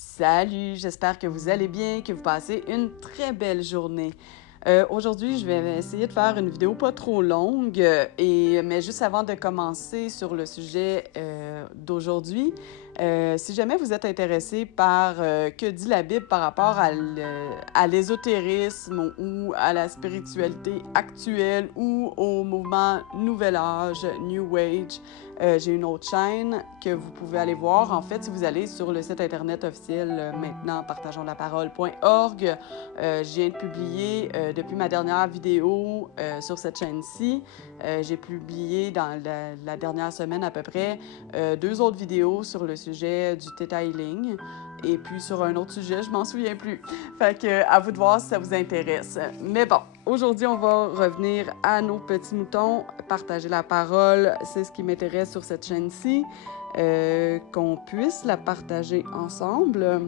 Salut, j'espère que vous allez bien, que vous passez une très belle journée. Aujourd'hui, je vais essayer de faire une vidéo pas trop longue, mais juste avant de commencer sur le sujet d'aujourd'hui, si jamais vous êtes intéressé par que dit la Bible par rapport à l'ésotérisme ou à la spiritualité actuelle ou au mouvement Nouvel Âge, New Age, j'ai une autre chaîne que vous pouvez aller voir. En fait, si vous allez sur le site internet officiel maintenant, partageonslaparole.org, je viens de publier depuis ma dernière vidéo sur cette chaîne-ci. J'ai publié dans la dernière semaine à peu près 2 autres vidéos sur le sujet du Theta Healing et puis sur un autre sujet, je m'en souviens plus. Fait que à vous de voir si ça vous intéresse. Mais bon, aujourd'hui, on va revenir à nos petits moutons, partager la parole, c'est ce qui m'intéresse sur cette chaîne-ci, qu'on puisse la partager ensemble.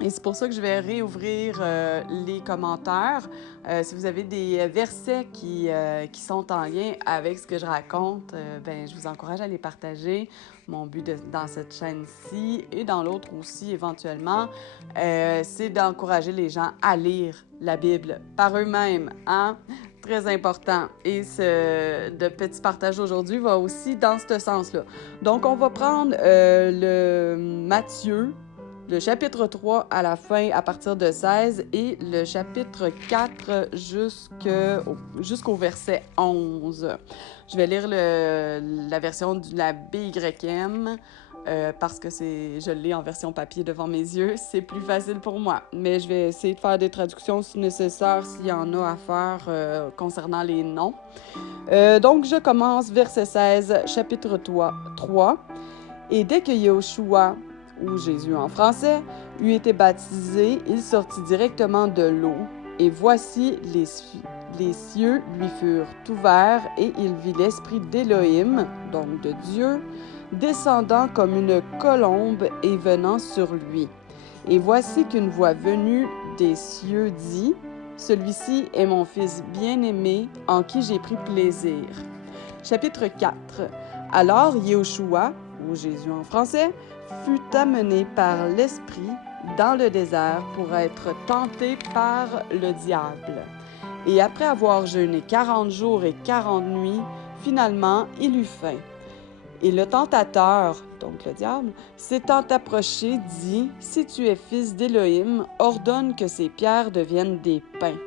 Et c'est pour ça que je vais réouvrir les commentaires. Si vous avez des versets qui sont en lien avec ce que je raconte, je vous encourage à les partager. Mon but dans cette chaîne-ci et dans l'autre aussi éventuellement, c'est d'encourager les gens à lire la Bible par eux-mêmes, hein? Très important. Et de petit partage aujourd'hui va aussi dans ce sens-là. Donc, on va prendre le Matthieu, le chapitre 3 à la fin, à partir de 16, et le chapitre 4 jusqu'au verset 11. Je vais lire la version de la BYM parce que je l'ai en version papier devant mes yeux. C'est plus facile pour moi. Mais je vais essayer de faire des traductions si nécessaire, s'il y en a à faire concernant les noms. Donc, je commence verset 16, chapitre 3. Et dès que Yahushua, ou Jésus en français, eut été baptisé, il sortit directement de l'eau, et voici les cieux lui furent ouverts, et il vit l'esprit d'Élohim, donc de Dieu, descendant comme une colombe et venant sur lui. Et voici qu'une voix venue des cieux dit, « Celui-ci est mon Fils bien-aimé, en qui j'ai pris plaisir. » Chapitre 4. Alors Yahushua, ou Jésus en français, fut amené par l'Esprit dans le désert pour être tenté par le diable. Et après avoir jeûné 40 jours et 40 nuits, finalement, il eut faim. Et le tentateur, donc le diable, s'étant approché, dit, « Si tu es fils d'Élohim, ordonne que ces pierres deviennent des pains. »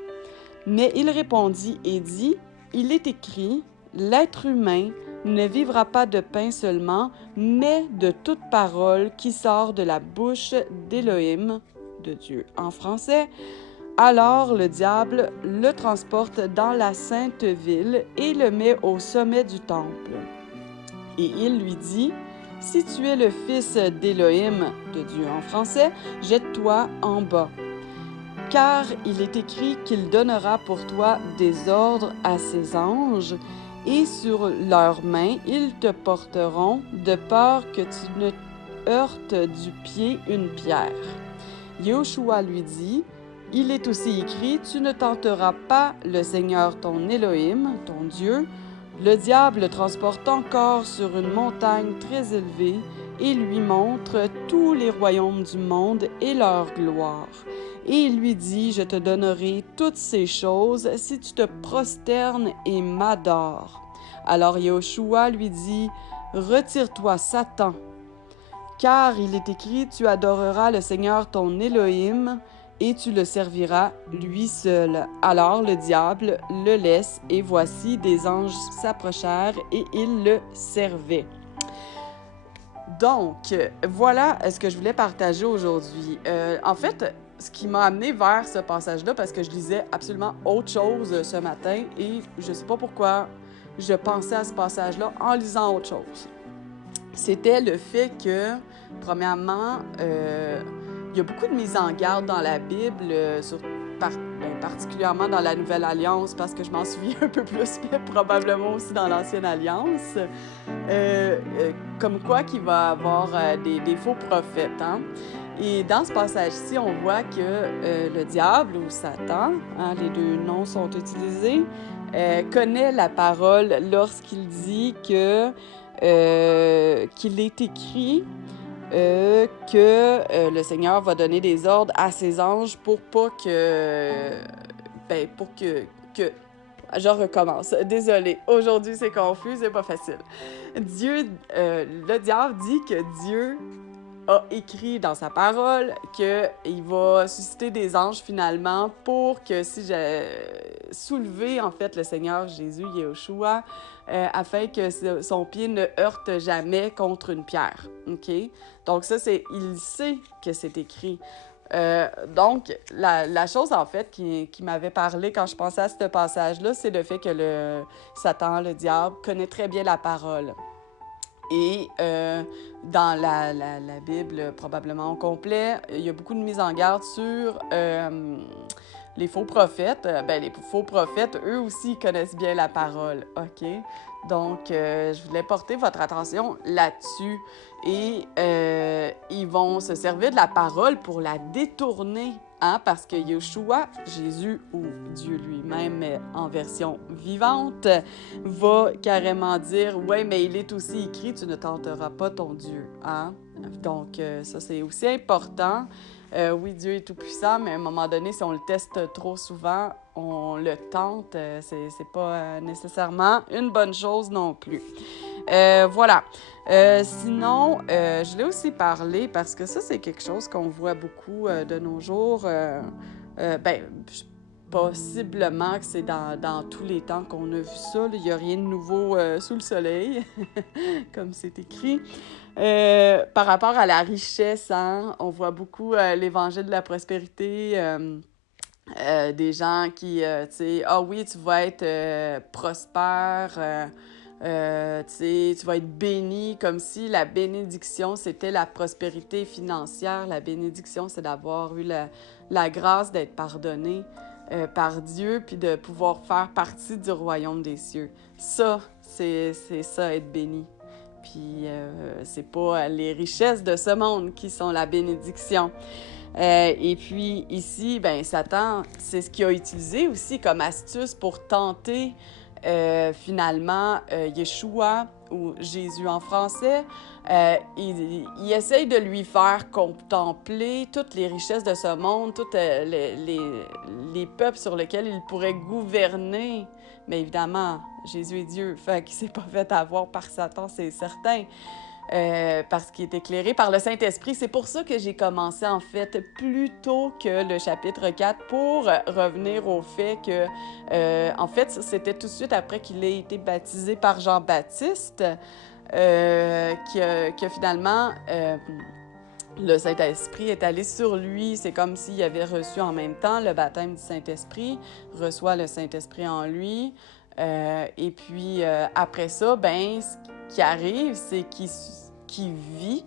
Mais il répondit et dit, « Il est écrit, l'être humain ne vivra pas de pain seulement, mais de toute parole qui sort de la bouche d'Élohim, de Dieu en français. » Alors le diable le transporte dans la sainte ville et le met au sommet du temple. Et il lui dit, « Si tu es le fils d'Élohim, de Dieu en français, jette-toi en bas. Car il est écrit qu'il donnera pour toi des ordres à ses anges, et sur leurs mains ils te porteront, de peur que tu ne heurtes du pied une pierre. » Yahushua lui dit, « Il est aussi écrit, tu ne tenteras pas le Seigneur ton Élohim, ton Dieu. » Le diable le transporte encore sur une montagne très élevée et lui montre tous les royaumes du monde et leur gloire. Et il lui dit, « Je te donnerai toutes ces choses si tu te prosternes et m'adores. » Alors Yahushua lui dit, « Retire-toi, Satan, car il est écrit, tu adoreras le Seigneur ton Élohim, et tu le serviras lui seul. » Alors le diable le laisse, et voici des anges s'approchèrent, et ils le servaient. Donc, voilà ce que je voulais partager aujourd'hui. En fait, ce qui m'a amené vers ce passage-là, parce que je lisais absolument autre chose ce matin, et je ne sais pas pourquoi je pensais à ce passage-là en lisant autre chose. C'était le fait que, premièrement, il y a beaucoup de mises en garde dans la Bible, particulièrement dans la Nouvelle Alliance, parce que je m'en souviens un peu plus, mais probablement aussi dans l'Ancienne Alliance, comme quoi qu'il va y avoir des faux prophètes. Hein? Et dans ce passage-ci, on voit que le diable ou Satan, hein, les deux noms sont utilisés, connaît la parole lorsqu'il dit qu'il est écrit que le Seigneur va donner des ordres à ses anges pour pas que... pour que... Je recommence. Désolée. Aujourd'hui, c'est confus, c'est pas facile. Le diable dit que Dieu a écrit dans sa parole qu'il va susciter des anges finalement pour que si j'ai soulevé en fait le Seigneur Jésus, Yahushua, afin que son pied ne heurte jamais contre une pierre. OK? Donc ça, il sait que c'est écrit. Donc, la chose, en fait, qui m'avait parlé quand je pensais à ce passage-là, c'est le fait que Satan, le diable, connaît très bien la parole. Et dans la Bible, probablement au complet, il y a beaucoup de mise en garde sur les faux prophètes. Les faux prophètes, eux aussi, connaissent bien la parole, OK? Donc, je voulais porter votre attention là-dessus. Et ils vont se servir de la parole pour la détourner, hein? Parce que Yeshua, Jésus ou Dieu lui-même en version vivante, va carrément dire « Ouais, mais il est aussi écrit, tu ne tenteras pas ton Dieu. » Hein? Donc, ça, c'est aussi important. Oui, Dieu est tout-puissant, mais à un moment donné, si on le teste trop souvent, on le tente, c'est pas nécessairement une bonne chose non plus. Voilà. Sinon, je voulais aussi parler, parce que ça, c'est quelque chose qu'on voit beaucoup de nos jours. Possiblement que c'est dans tous les temps qu'on a vu ça. Il n'y a rien de nouveau sous le soleil, comme c'est écrit. Par rapport à la richesse, hein, on voit beaucoup l'évangile de la prospérité, des gens qui, tu sais, ah oui, tu vas être prospère, tu vas être béni, comme si la bénédiction, c'était la prospérité financière. La bénédiction, c'est d'avoir eu la grâce d'être pardonné par Dieu, puis de pouvoir faire partie du royaume des cieux. Ça, c'est ça, être béni. Puis c'est pas les richesses de ce monde qui sont la bénédiction. Et puis ici, Satan, c'est ce qu'il a utilisé aussi comme astuce pour tenter finalement Yeshua, ou Jésus en français. Il essaye de lui faire contempler toutes les richesses de ce monde, tous les peuples sur lesquels il pourrait gouverner. Mais évidemment, Jésus est Dieu, fait qu'il ne s'est pas fait avoir par Satan, c'est certain. Parce qu'il est éclairé par le Saint-Esprit. C'est pour ça que j'ai commencé, en fait, plus tôt que le chapitre 4 pour revenir au fait que, en fait, c'était tout de suite après qu'il ait été baptisé par Jean-Baptiste que finalement, le Saint-Esprit est allé sur lui. C'est comme s'il avait reçu en même temps le baptême du Saint-Esprit, reçoit le Saint-Esprit en lui. Et puis, après ça, ce qui arrive, c'est qu'il vit,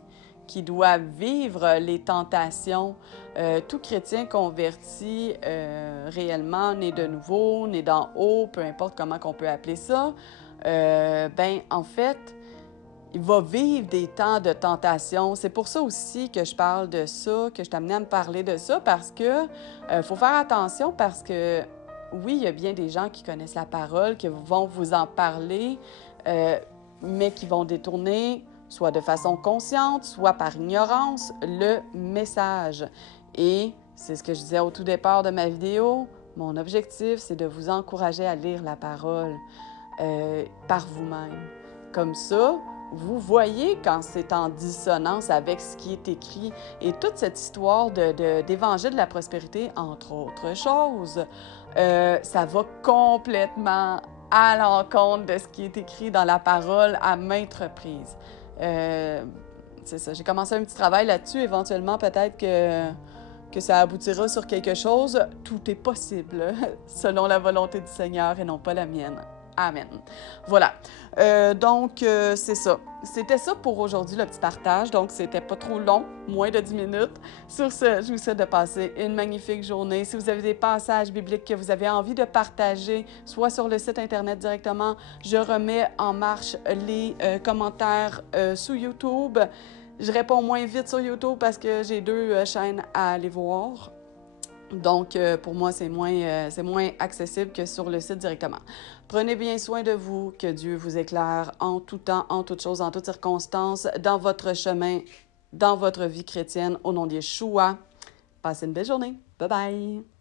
qu'il doit vivre les tentations. Tout chrétien converti, réellement né de nouveau, né d'en haut, peu importe comment qu'on peut appeler ça, en fait, il va vivre des temps de tentation. C'est pour ça aussi que je parle de ça, que je t'amenais à me parler de ça, parce que faut faire attention, parce que oui, il y a bien des gens qui connaissent la parole, qui vont vous en parler, mais qui vont détourner, soit de façon consciente, soit par ignorance, le message. Et c'est ce que je disais au tout départ de ma vidéo, mon objectif, c'est de vous encourager à lire la parole par vous-même. Comme ça, vous voyez quand c'est en dissonance avec ce qui est écrit. Et toute cette histoire d'évangile de la prospérité, entre autres choses, ça va complètement à l'encontre de ce qui est écrit dans la parole à maintes reprises. C'est ça, j'ai commencé un petit travail là-dessus. Éventuellement, peut-être que ça aboutira sur quelque chose. Tout est possible, selon la volonté du Seigneur et non pas la mienne. Amen. Voilà. Donc, c'est ça. C'était ça pour aujourd'hui, le petit partage. Donc, c'était pas trop long, moins de 10 minutes. Sur ce, je vous souhaite de passer une magnifique journée. Si vous avez des passages bibliques que vous avez envie de partager, soit sur le site Internet directement, je remets en marche les commentaires sous YouTube. Je réponds moins vite sur YouTube parce que j'ai 2 chaînes à aller voir. Donc, pour moi, c'est moins accessible que sur le site directement. Prenez bien soin de vous, que Dieu vous éclaire en tout temps, en toutes choses, en toutes circonstances, dans votre chemin dans votre vie chrétienne au nom de Yeshua. Passez une belle journée. Bye bye!